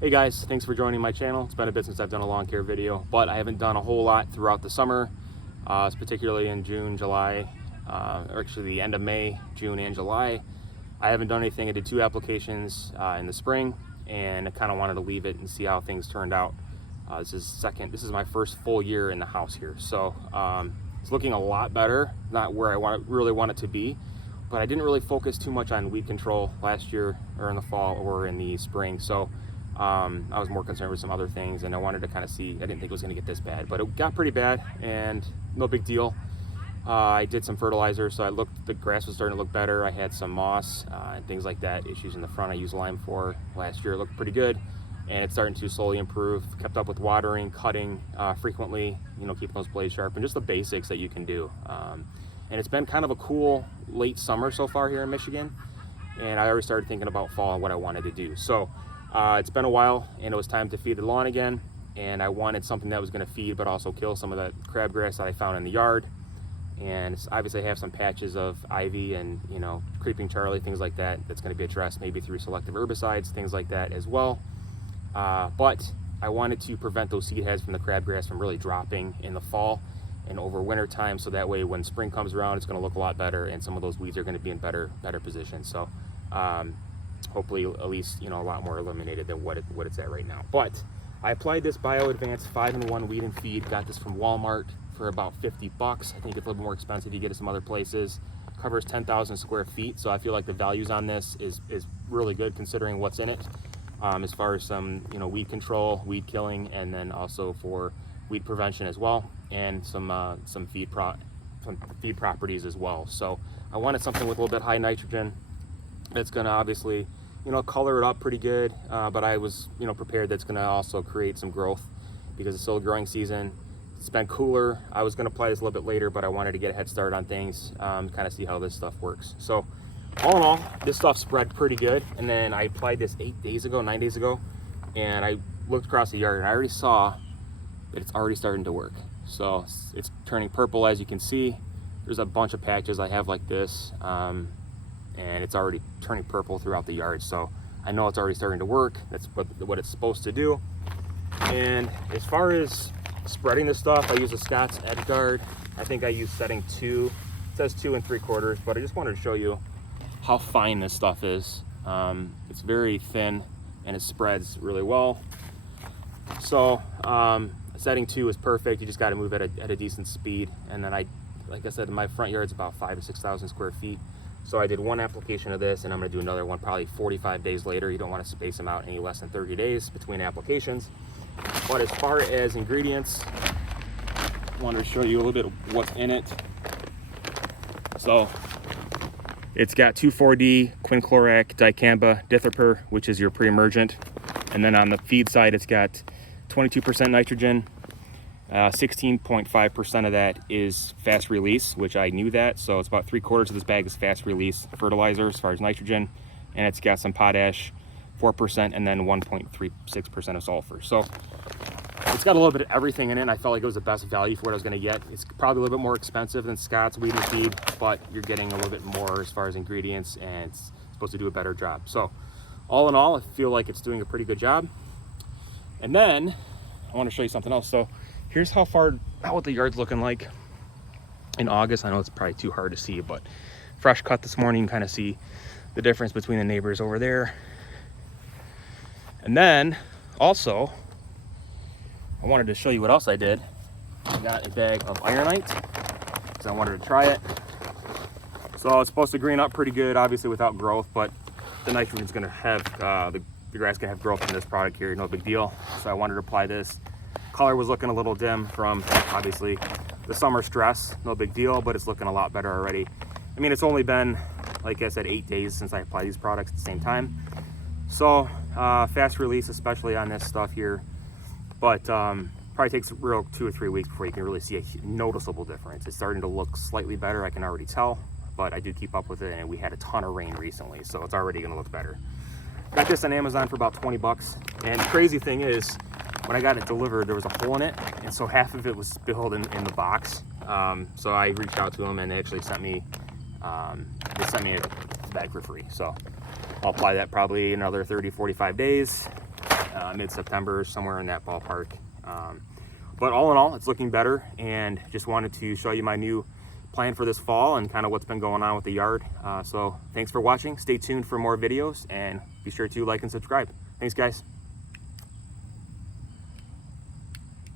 Hey guys, thanks for joining my channel. It's been a bit since I've done a lawn care video, but I haven't done a whole lot throughout the summer, particularly in June, July, or actually the end of May, June and July. I haven't done anything. I did 2 applications in the spring, and I kind of wanted to leave it and see how things turned out. This is my first full year in the house here, so it's looking a lot better. Not where I really want it to be, but I didn't really focus too much on weed control last year, or in the fall, or in the spring. So I was more concerned with some other things, and I wanted to kind of see. I didn't think it was going to get this bad, but it got pretty bad, and no big deal. I did some fertilizer, so the grass was starting to look better. I had some moss and things like that, issues in the front I used lime for last year. It looked pretty good, and it's starting to slowly improve. Kept up with watering, cutting frequently, keeping those blades sharp, and just the basics that you can do. And it's been kind of a cool late summer so far here in Michigan, and I already started thinking about fall and what I wanted to do. So it's been a while, and it was time to feed the lawn again, and I wanted something that was going to feed but also kill some of that crabgrass that I found in the yard. And obviously I have some patches of ivy and creeping Charlie, things like that, that's going to be addressed maybe through selective herbicides, things like that as well. But I wanted to prevent those seed heads from the crabgrass from really dropping in the fall and over winter time, so that way when spring comes around it's going to look a lot better, and some of those weeds are going to be in better position. So hopefully at least a lot more eliminated than what it's at right now. But I applied this Bioadvanced 5-in-1 weed and feed. Got this from Walmart for about 50 bucks. I think it's a little more expensive. You get it some other places. Covers 10,000 square feet, so I feel like the values on this is really good considering what's in it, as far as some weed control, weed killing, and then also for weed prevention as well, and some feed properties as well. So I wanted something with a little bit high nitrogen that's going to obviously color it up pretty good, but I was prepared that's going to also create some growth because it's still a growing season. It's been cooler. I was going to apply this a little bit later, but I wanted to get a head start on things, kind of see how this stuff works. So all in all, this stuff spread pretty good. And then I applied this 9 days ago, and I looked across the yard and I already saw that it's already starting to work. So it's turning purple, as you can see. There's a bunch of patches I have like this, and it's already turning purple throughout the yard. So I know it's already starting to work. That's what it's supposed to do. And as far as spreading this stuff, I use a Scott's Edge Guard. I think I use setting 2. It says 2 3/4, but I just wanted to show you how fine this stuff is. It's very thin and it spreads really well. So setting 2 is perfect. You just got to move at a decent speed. And then like I said, my front yard's about 5,000 to 6,000 square feet. So I did 1 application of this, and I'm going to do another one probably 45 days later. You don't want to space them out any less than 30 days between applications. But as far as ingredients, I wanted to show you a little bit of what's in it. So it's got 2,4-D, quinclorac, dicamba, dithiopyr, which is your pre-emergent. And then on the feed side, it's got 22% nitrogen. 16.5% of that is fast release, which I knew that. So it's about 3/4 of this bag is fast release fertilizer as far as nitrogen. And it's got some potash, 4%, and then 1.36% of sulfur. So it's got a little bit of everything in it. I felt like it was the best value for what I was going to get. It's probably a little bit more expensive than Scott's weed and feed, but you're getting a little bit more as far as ingredients, and it's supposed to do a better job. So all in all, I feel like it's doing a pretty good job. And then I want to show you something else. So here's what the yard's looking like in August. I know it's probably too hard to see, but fresh cut this morning, you can kind of see the difference between the neighbors over there. And then also, I wanted to show you what else I did. I got a bag of Ironite because I wanted to try it. So it's supposed to green up pretty good, obviously without growth, but the nitrogen's going to have, the grass can have growth in this product here, no big deal. So I wanted to apply this. Color was looking a little dim from obviously the summer stress, no big deal, but it's looking a lot better already. I mean, it's only been, like I said, 8 days since I applied these products at the same time. So fast release, especially on this stuff here, but probably takes real 2 or 3 weeks before you can really see a noticeable difference. It's starting to look slightly better, I can already tell, but I do keep up with it, and we had a ton of rain recently, so it's already going to look better. Got this on Amazon for about 20 bucks, and the crazy thing is, when I got it delivered, there was a hole in it, and so half of it was spilled in the box. So I reached out to them, and they actually sent me a bag for free. So I'll apply that probably another 30, 45 days. mid-September, somewhere in that ballpark. But all in all, it's looking better, and just wanted to show you my new plan for this fall and kind of what's been going on with the yard. So thanks for watching. Stay tuned for more videos, and be sure to like and subscribe. Thanks, guys.